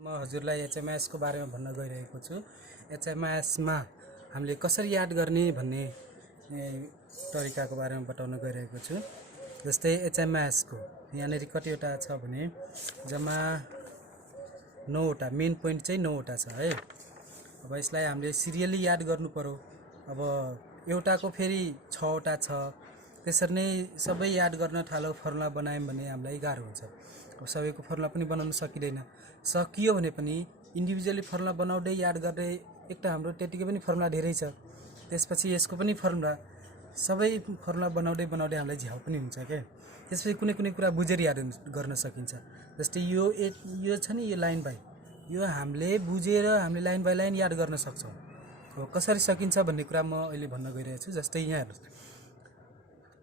म हजुरलाई एचएमआईएस को बारेमा भन्न गइरहेको छु। एचएमआईएस मा हामीले कसरी याद गर्ने भन्ने तरिकाको बारेमा बताउन गइरहेको छु। जस्तै एचएमआईएस को यहाँनेरि कतिवटा छ भने जम्मा 9 वटा मेन पोइन्ट चाहिँ 9 वटा छ है। अब यसलाई हामीले सिरियली याद गर्नु पर्यो। अब एउटाको फेरि 6 वटा छ। त्यसरी नै सबै याद गर्न थालो फर्मुला बनायौं भने हामीलाई गाह्रो हुन्छ। अब सबैको फर्मुला पनि बनाउन सकिदैन। सकियो भने पनि इन्डिभिजुअली फर्मुला बनाउँदै याद गर्दै एक त हाम्रो त्यतिकै पनि फर्मुला धेरै छ। त्यसपछि यसको पनि फर्मुला सबै फर्मुला बनाउँदै हामीलाई झ्याउ पनि हुन्छ के। त्यसपछि कुनै कुनै कुरा बुझेर याद गर्न सकिन्छ। जस्तै यो छ नि, यो लाइन बाइ यो हामीले बुझेर हामीले लाइन बाइ लाइन याद गर्न सक्छौं। हो कसरी सकिन्छ भन्ने कुरा म अहिले भन्न गइरहेको छु। जस्तै यहाँ हेर्नुस्,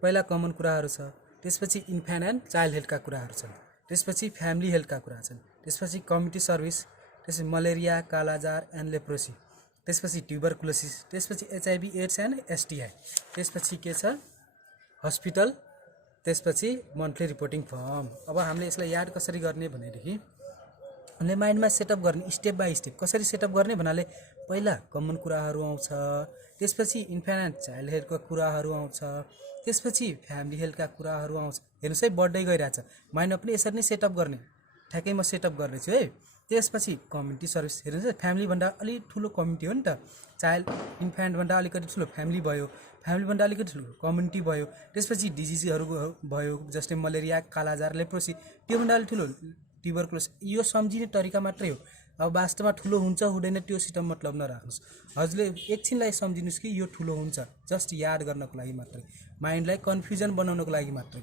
पहिला कमन कुराहरू छ, त्यसपछि इन्फेन्ट एन्ड चाइल्ड हेल्थका कुराहरू छन्, त्यसपछि फ्यामिली हेल्थका कुरा छन्, त्यसपछि कम्युनिटी सर्भिस, त्यसपछि मलेरिया, कालाजार एन्ड लेप्रोसी, त्यसपछि ट्युबरकुलोसिस, त्यसपछि एचआईभी एड्स एन्ड एसटीआई, त्यसपछि के छ हस्पिटल, त्यसपछि मन्थली रिपोर्टिङ फर्म। अब हामीले यसलाई याद कसरी गर्ने भनेदेखि हामीले माइन्डमा सेटअप गर्ने, स्टेप बाइ स्टेप कसरी सेटअप गर्ने भन्नाले पहिला कमन कुराहरू आउँछ, त्यसपछि इन्फेन्ट एन्ड चाइल्ड हेल्थको कुराहरू आउँछ, त्यसपछि फ्यामिली हेल्थका कुराहरू आउँछ। हेर्नुस् है, बढ्दै गइरहेछ। माइन्डमा पनि यसरी नै सेटअप गर्ने, ठ्याक्कै म सेटअप गर्दैछु है। त्यसपछि कम्युनिटी सर्भिस, हेर्नुहोस् है, फ्यामिली भन्दा अलि ठुलो कम्युनिटी हो नि त। चाइल्ड इन्फेन्ट भन्दा अलिकति ठुलो फ्यामिली भयो, फ्यामिली भन्दा अलिकति ठुलो कम्युनिटी भयो, त्यसपछि डिजिजहरू भयो जस्तै मलेरिया, कालाजार, लेप्रोसी, त्यो भन्दा अलि ठुलो ट्युबरकुलोसिस। यो सम्झिने तरिका मात्रै हो। अब वास्तवमा ठुलो हुन्छ हुँदैन त्योसित मतलब नराख्नुस्। हजुरले एकछिनलाई सम्झिनुस् कि यो ठुलो हुन्छ, जस्ट याद गर्नको लागि मात्रै, माइन्डलाई कन्फ्युजन बनाउनको लागि मात्रै।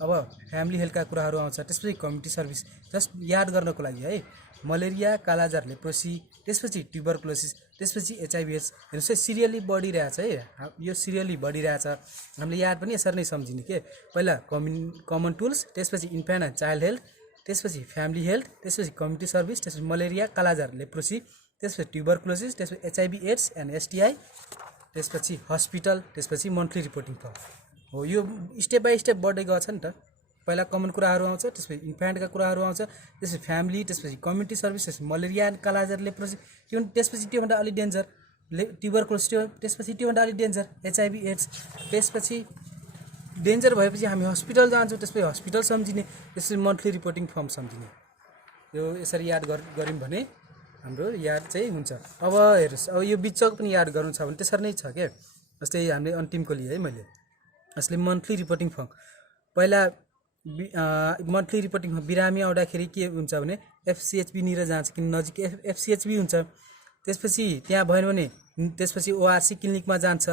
अब फ्यामिली हेल्थका कुराहरू आउँछ, त्यसपछि कम्युनिटी सर्भिस जस्ट याद गर्नको लागि है। मलेरिया, कालाजार, लेप्रोसी, त्यसपछि ट्युबरकुलोसिस, त्यसपछि एचआईभी एड्स। हेर्नुहोस् है, सिरियली बढिरहेछ है। यो सिरियली बढिरहेछ। हामीले याद पनि यसरी नै सम्झिने के। पहिला कमन टुल्स, त्यसपछि इन्फेन्ट एन्ड चाइल्ड हेल्थ, त्यसपछि फ्यामिली हेल्थ, त्यसपछि कम्युनिटी सर्भिस, त्यसपछि मलेरिया, कालाजार, लेप्रोसी, त्यसपछि ट्युबरकुलोसिस, त्यसपछि एचआईभी एड्स एन्ड एसटीआई, त्यसपछि हस्पिटल, त्यसपछि मन्थली रिपोर्टिङ फर्म। हो यो स्टेप बाई स्टेप बढ्दै गएको छ नि त। पहिला कमन कुराहरू आउँछ, त्यसपछि इन्फेन्टका कुराहरू आउँछ, त्यसपछि फ्यामिली, त्यसपछि कम्युनिटी सर्भिस, त्यसपछि मलेरिया एन्ड कालाजार, लेप्रोसी, त्यसपछि त्योभन्दा अलि डेन्जर ट्युबरकुलोसिस, त्यसपछि त्योभन्दा अलि डेन्जर एचआईभी एड्स, त्यसपछि डेन्जर भएपछि हामी हस्पिटल जान्छौँ, त्यसपछि हस्पिटल सम्झिने, त्यसपछि मन्थली रिपोर्टिङ फर्म सम्झिने। यो यसरी याद गऱ्यौँ भने हाम्रो याद चाहिँ हुन्छ। अब हेर्नुहोस्, अब यो बिचको पनि याद गर्नु छ भने त्यसरी नै छ क्या। जस्तै हामीले अन्तिमको लिए है मैले, यसले मन्थली रिपोर्टिङ फर्म। पहिला मन्थली रिपोर्टिङ फर्म बिरामी आउँदाखेरि के हुन्छ भने एफसिएचबी निर जान्छ, किन नजिक एफसिएचबी हुन्छ। त्यसपछि त्यहाँ भएन भने त्यसपछि ओआरसी क्लिनिकमा जान्छ,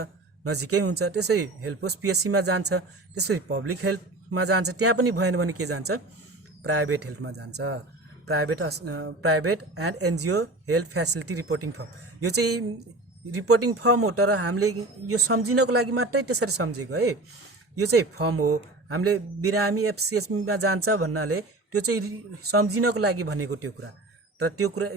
नजिकै हुन्छ। त्यसै हेल्पोस पिएससीमा जान्छ, त्यसपछि पब्लिक हेल्थमा जान्छ। त्यहाँ पनि भएन भने के जान्छ, प्राइभेट हेल्थमा जान्छ। Private and NGO health facility reporting form. यो चाहिँ रिपोर्टिङ फर्म हो, तर हामीले यो सम्झिनको लागि मात्रै त्यसरी सम्झेको है। यो चाहिँ फर्म हो। हामीले बिरामी एफसिएचबीमा जान्छ भन्नाले त्यो चाहिँ सम्झिनको लागि भनेको त्यो कुरा। तर त्यो कुरा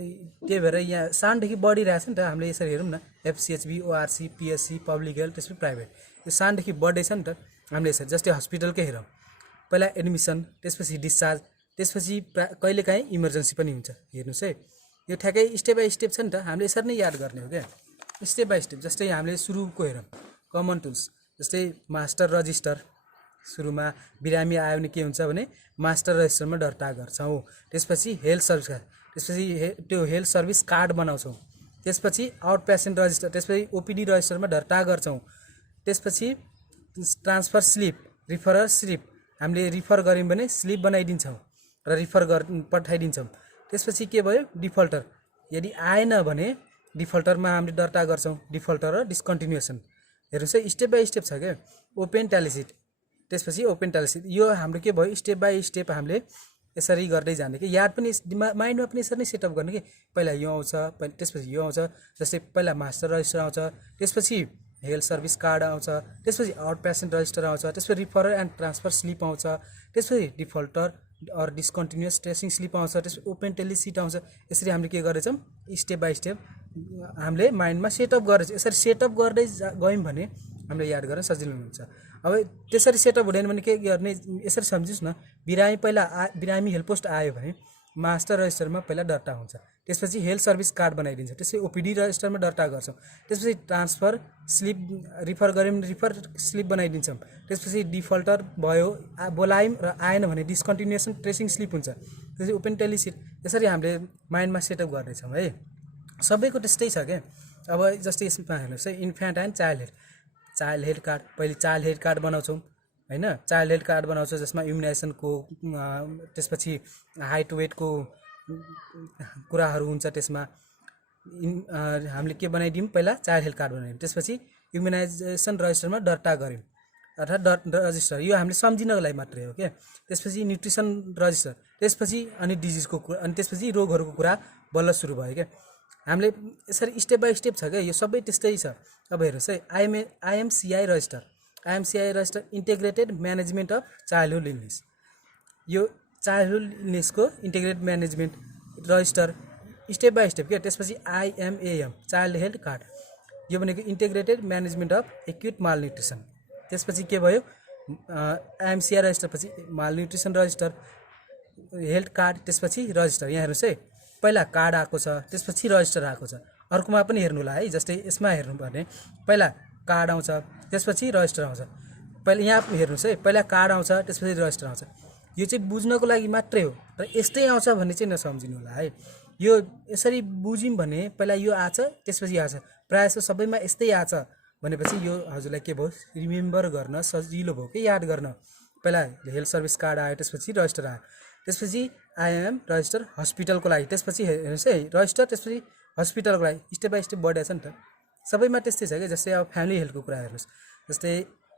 त्यही भएर यहाँ सानदेखि बढिरहेछ नि त। हामीले यसरी हेरौँ न, एफसिएचबी, ओआरसी, पिएससी, पब्लिक हेल्थ, त्यसपछि प्राइभेट, यो सानदेखि बढ्दैछ नि त। हामीले यसरी जस्तै हस्पिटलकै हेरौँ, पहिला एडमिसन, त्यसपछि डिस्चार्ज, त्यसपछि कहिलेकाहीँ इमर्जेन्सी पनि हुन्छ। हेर्नुहोस् है, यो ठ्याक्कै स्टेप बाई स्टेप छ नि त। हामीले यसरी नै याद गर्ने हो क्या, स्टेप बाई स्टेप। जस्तै हामीले सुरुको हेरौँ, कमन टुल्स, जस्तै मास्टर रजिस्टर। सुरुमा बिरामी आयो भने के हुन्छ भने मास्टर रजिस्टरमा दर्ता गर्छौँ। त्यसपछि हेल्थ सर्भिस, त्यसपछि त्यो हेल्थ सर्भिस कार्ड बनाउँछौँ। त्यसपछि आउट पेसेन्ट रजिस्टर, त्यसपछि ओपिडी रजिस्टरमा दर्ता गर्छौँ। त्यसपछि ट्रान्सफर स्लिप, रिफरर स्लिप, हामीले रिफर गऱ्यौँ भने स्लिप बनाइदिन्छौँ र रिफर पठाइदिन्छौँ। त्यसपछि के भयो, डिफल्टर, यदि आएन भने डिफल्टरमा हामीले दर्ता गर्छौँ, डिफल्टर र डिस्कन्टिन्युएसन। हेर्नुहोस् है, स्टेप बाई स्टेप छ क्या। ओपेन ट्याली सिट, त्यसपछि ओपेन ट्याली सिट। यो हाम्रो के भयो, स्टेप बाई स्टेप हामीले यसरी गर्दै जाने कि। याद पनि माइन्डमा पनि यसरी नै सेटअप गर्ने कि। पहिला यो आउँछ, त्यसपछि यो आउँछ। जस्तै पहिला मास्टर रजिस्टर आउँछ, त्यसपछि हेल्थ सर्भिस कार्ड आउँछ, त्यसपछि आउट पेसेन्ट रजिस्टर आउँछ, त्यसपछि रिफरर एन्ड ट्रान्सफर स्लिप आउँछ, त्यसपछि डिफल्टर अर डिस्कन्टिन्युअस ट्रेसिङ स्लिप आउँछ, त्यसपछि ओपेन टेली सिट आउँछ। यसरी हामीले के गरेछौँ, स्टेप बाई स्टेप हामीले माइन्डमा सेटअप गरेछौँ। यसरी सेटअप गर्दै गयौँ भने हामीले याद गर्न सजिलो हुन्छ। अब त्यसरी सेटअप हुँदैन भने के गर्ने, यसरी सम्झिनुहोस् न। बिरामी पहिला बिरामी हेल्प पोस्ट आयो भने मास्टर रजिस्टरमा पहिला दर्ता हुन्छ, त्यसपछि हेल्थ सर्भिस कार्ड बनाइदिन्छ, त्यसपछि ओपिडी रजिस्टरमा दर्ता गर्छौँ, त्यसपछि ट्रान्सफर स्लिप रिफर गऱ्यौँ रिफर स्लिप बनाइदिन्छौँ, त्यसपछि डिफल्टर भयो बोलायौँ र आएन भने डिस्कन्टिन्युएसन ट्रेसिङ स्लिप हुन्छ, त्यसपछि ओपन टेली सिट। यसरी हामीले माइन्डमा सेटअप गर्दैछौँ है। सबैको त्यस्तै छ क्या। अब जस्तै यसमा हेर्नुहोस् है, infant and child health card, पहिले चाइल्ड हेल्थ कार्ड बनाउँछौँ होइन, चाइल्ड हेल्थ कार्ड बनाउँछौँ जसमा इम्युनाइजेसनको त्यसपछि हाइट वेटको कुराहरू हुन्छ, त्यसमा हामीले के बनाइदियौँ पहिला चाइल्ड हेल्थ कार्ड बनाइदियौँ, त्यसपछि इम्युनाइजेसन रजिस्टरमा दर्ता गऱ्यौँ अर्थात् रजिस्टर, यो हामीले सम्झिनको लागि मात्रै हो क्या। त्यसपछि न्युट्रिसन रजिस्टर, त्यसपछि अनि डिजिजको कुरा, अनि त्यसपछि रोगहरूको कुरा बल्ल सुरु भयो क्या। हामीले यसरी स्टेप बाई स्टेप छ क्या, यो सबै त्यस्तै छ। अब हेर्नुहोस् है, IMCI register integrated management of childhood illness, यो चाइल्डहुड इलनेसको integrated management register step by step क्या। त्यसपछि आइएमएएम चाइल्ड हेल्थ कार्ड, यो भनेको integrated management of acute malnutrition. त्यसपछि के भयो, आइएमसिआई रजिस्टर पछि मालन्युट्रिसन रजिस्टर हेल्थ कार्ड, त्यसपछि रजिस्टर। यहाँ हेर्नुहोस् है, पहिला कार्ड आएको छ, त्यसपछि रजिस्टर आएको छ। अर्कोमा पनि हेर्नु होला है, जस्तै यसमा हेर्नु भने पहिला कार्ड आउँछ, त्यसपछि रजिस्टर आउँछ। पहिला यहाँ हेर्नुहोस् है, पहिला कार्ड आउँछ, त्यसपछि रजिस्टर आउँछ। यो चाहिँ बुझ्नको लागि मात्रै हो, र यस्तै आउँछ भन्ने चाहिँ नसम्झिनु होला है। यो यसरी बुझ्यौँ भने पहिला यो आछ, त्यसपछि आछ, प्रायः जस्तो सबैमा यस्तै आछ भनेपछि यो हजुरलाई के भयो, रिमेम्बर गर्न सजिलो भयो कि याद गर्न। पहिला हेल्थ सर्भिस कार्ड आयो, त्यसपछि रजिस्टर आयो, त्यसपछि आइएमएम रजिस्टर हस्पिटलको लागि, त्यसपछि हेर्नुहोस् है रजिस्टर, त्यसपछि हस्पिटलको लागि स्टेप बाई स्टेप बढेको छ नि त। सबैमा त्यस्तै छ क्या। जस्तै अब फ्यामिली हेल्थको कुरा हेर्नुहोस्, जस्तै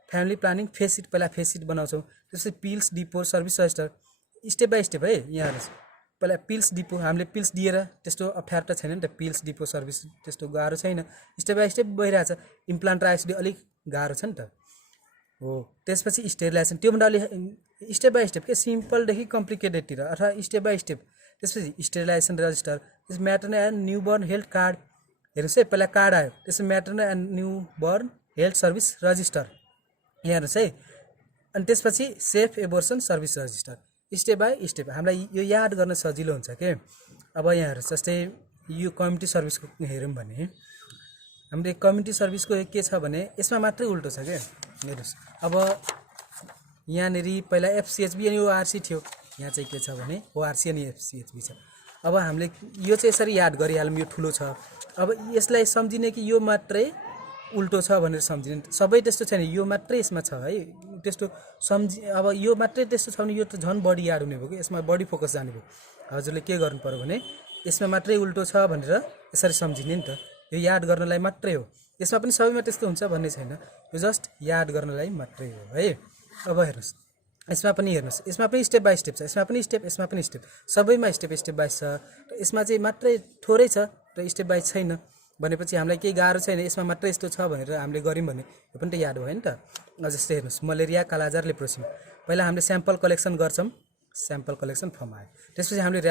फ्यामिली प्लानिङ फेस सिट, पहिला फेस सिट बनाउँछौँ, त्यसपछि pills depot service register step by step है। यहाँ हेर्नुहोस्, पहिला पिल्स डिपो, हामीले पिल्स दिएर त्यस्तो अप्ठ्यारो त छैन नि त, पिल्स डिपो सर्भिस त्यस्तो गाह्रो छैन, स्टेप बाई स्टेप भइरहेछ। इम्प्लान्ट र आइसिडी अलिक गाह्रो छ नि त हो। त्यसपछि स्टेरिलाइजेसन, त्योभन्दा अलि स्टेप बाई स्टेप के, सिम्पलदेखि कम्प्लिकेटेडतिर अथवा स्टेप बाई स्टेप। त्यसपछि स्टेरिलाइजेसन रजिस्टर, त्यसपछि maternal and newborn health card, हेर्नुहोस् है पहिला कार्ड आयो, त्यसपछि maternal and newborn health service register, यहाँ हेर्नुहोस् है। अनि त्यसपछि safe abortion service register, step by step हामीलाई यो याद गर्न सजिलो हुन्छ के। अब यहाँ हेर्नुहोस्, जस्तै यो कम्युनिटी सर्भिसको हेऱ्यौँ भने हामीले कम्युनिटी सर्भिसको के छ भने यसमा मात्रै उल्टो छ क्या। हेर्नुहोस्, अब यहाँनिर पहिला एफसिएचबी अनि ओआरसी थियो, यहाँ चाहिँ के छ भने ओआरसी अनि एफसिएचबी छ। अब हामीले यो चाहिँ यसरी याद गरिहालौँ, यो ठुलो छ। अब यसलाई सम्झिने कि यो मात्रै उल्टो छ भनेर सम्झिने, सबै त्यस्तो छैन, यो मात्रै यसमा छ है त्यस्तो अब यो मात्रै त्यस्तो छ भने यो त झन् बढी याद हुने भयो कि, यसमा बढी फोकस जाने भयो। हजुरले के गर्नु पर्यो भने यसमा मात्रै उल्टो छ भनेर यसरी सम्झिने नि त, यो याद गर्नलाई मात्रै हो। यसमा पनि सबैमा त्यस्तो हुन्छ भन्ने छैन, यो जस्ट याद गर्नलाई मात्रै हो है। अब हेर्नुहोस्, यसमा पनि हेर्नुहोस्, यसमा पनि स्टेप बाई स्टेप छ, यसमा पनि स्टेप, यसमा पनि स्टेप, सबैमा स्टेप वाइज छ। र यसमा चाहिँ मात्रै थोरै छ र स्टेप वाइज छैन भनेपछि हामीलाई केही गाह्रो छैन, यसमा मात्रै यस्तो छ भनेर हामीले गऱ्यौँ भने यो पनि त याद भयो नि त। जस्तै हेर्नुहोस्, मलेरिया, कालाजार, लेप्रोसी, पहिला हामीले स्याम्पल कलेक्सन गर्छौँ, स्याम्पल कलेक्सन फर्म आयो, त्यसपछि हामीले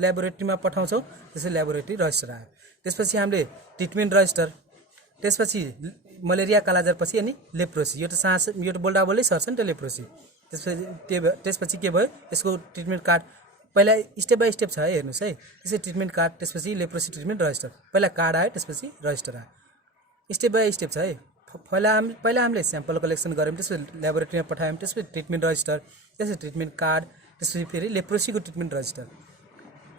ल्याबोरेटरीमा पठाउँछौँ, त्यसपछि ल्याबोरेटरी रजिस्टर आयो, त्यसपछि हामीले ट्रिटमेन्ट रजिस्टर, त्यसपछि मलेरिया कालाजार पछि अनि लेप्रोसी, यो त सास यो त बोल्दा बोल्दै सर्छ नि त लेप्रोसी। त्यसपछि के भयो, यसको ट्रिटमेन्ट कार्ड पहिला स्टेप बाई स्टेप छ है, हेर्नुहोस् है। त्यसपछि ट्रिटमेन्ट कार्ड, त्यसपछि लेप्रोसी ट्रिटमेन्ट रजिस्टर, पहिला कार्ड आयो त्यसपछि रजिस्टर आयो, स्टेप बाई स्टेप छ है। पहिला हामीले स्याम्पल कलेक्सन गऱ्यौँ, त्यसपछि ल्याबोरेटरीमा पठायौँ, त्यसपछि ट्रिटमेन्ट रजिस्टर, त्यसपछि ट्रिटमेन्ट कार्ड, त्यसपछि फेरि लेप्रोसीको ट्रिटमेन्ट रजिस्टर,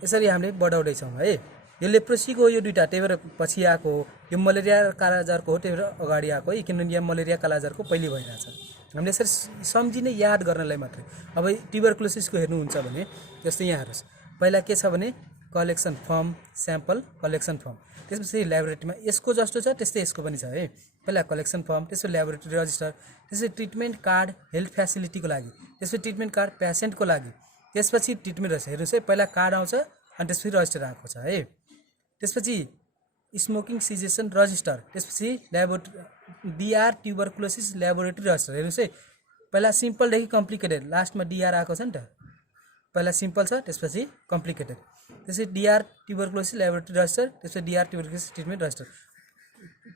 यसरी हामीले बढाउँदैछौँ है। यो लेप्रोसीको यो दुईवटा त्यही भएर पछि आएको हो, यो मलेरिया कालाजारको हो त्यही भएर अगाडि आएको है, किनभने यहाँ मलेरिया कालाजारको पहिले भइरहेछ। हामीले यसरी सम्झिने याद गर्नलाई मात्रै। अब ट्युबरक्लोसिसको हेर्नुहुन्छ भने जस्तै यहाँ हेर्नुहोस्, पहिला के छ भने collection form, sample collection form, त्यसपछि ल्याबोरेटरीमा यसको जस्तो छ त्यस्तै यसको पनि छ है। पहिला कलेक्सन फर्म, त्यसपछि ल्याबोरेटरी रजिस्टर, त्यसपछि ट्रिटमेन्ट कार्ड हेल्थ फेसिलिटीको लागि, त्यसपछि ट्रिटमेन्ट कार्ड पेसेन्टको लागि, त्यसपछि ट्रिटमेन्ट रजिस्टर। हेर्नुहोस् है, पहिला कार्ड आउँछ अनि त्यसपछि रजिस्टर आएको छ है। त्यसपछि स्मोकिङ सिजेसन रजिस्टर, त्यसपछि डिआर ट्युबरक्लोसिस ल्याबोरेटरी रजिस्टर। हेर्नुहोस् है, पहिला सिम्पलदेखि कम्प्लिकेटेड, लास्टमा डिआर आएको छ नि त, पहिला सिम्पल छ त्यसपछि कम्प्लिकेटेड, त्यसपछि डिआर ट्युबरक्लोसिस ल्याबोरेटरी रजिस्टर, त्यसपछि DR tuberculosis treatment register.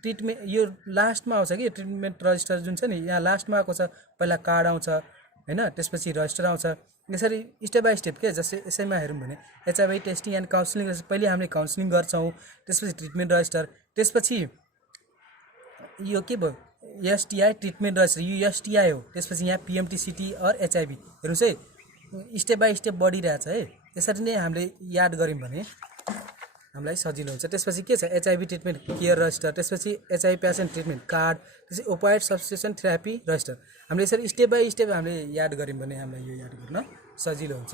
Treatment यो लास्टमा आउँछ कि ट्रिटमेन्ट रजिस्टर जुन छ नि, यहाँ लास्टमा आएको छ। पहिला कार्ड आउँछ, हैन। त्यसपछि रजिस्टर आउँछ। यसरी स्टेप बाई स्टेप के जस्तै यसैमा हेरौँ भने HIV testing and counselling register पहिले हामीले काउन्सिलिङ गर्छौँ, त्यसपछि ट्रिटमेन्ट रजिस्टर, त्यसपछि यो के भयो एसटिआई ट्रिटमेन्ट रजिस्टर, यो एसटिआई हो। त्यसपछि यहाँ पिएमटिसिटी अर एचआइभी हेर्नुहोस् है स्टेप बाई स्टेप बढिरहेछ है। यसरी नै हामीले याद गऱ्यौँ भने हामीलाई सजिलो हुन्छ। त्यसपछि के छ एचआइभी ट्रिटमेन्ट केयर रजिस्टर, त्यसपछि एचआइभी पेसेन्ट ट्रिटमेन्ट कार्ड, त्यसपछि ओपोइड सब्स्टिट्युसन थेरापी रजिस्टर। हामीले यसरी स्टेप बाई स्टेप हामीले याद गऱ्यौँ भने हामीलाई यो याद गर्न सजिलो हुन्छ।